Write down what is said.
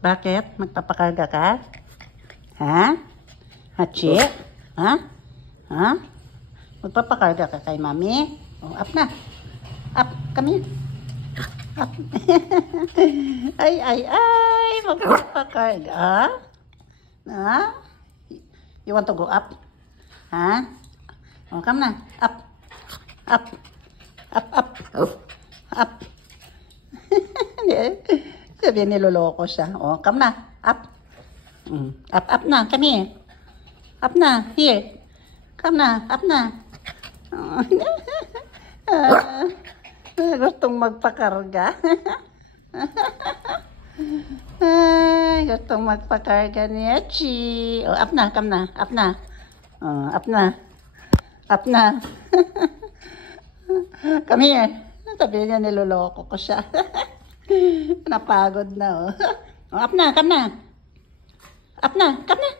Bakit? Magpapakarga ka? Ha? Hachi? Ha? Ha? Magpapakarga ka kay mami? Oh, up na. Up, kami. Up. Ay. Magpapakarga. Ha? You want to go up? Ha? Oh, come na. Up. Up. Up. Sabi niloloko siya. Oh, come na. Up. Up na. Kami. Up na. Here. Come na. Up na. Gustong magpakarga. Ay, gustong magpakarga ni Hachi. Oh, up na. Come na. Up na. Oh, up na. Up na. Come here. Sabi niya niloloko ko siya. Napagod na, oh. Oh, up na, come na. Up na, come na.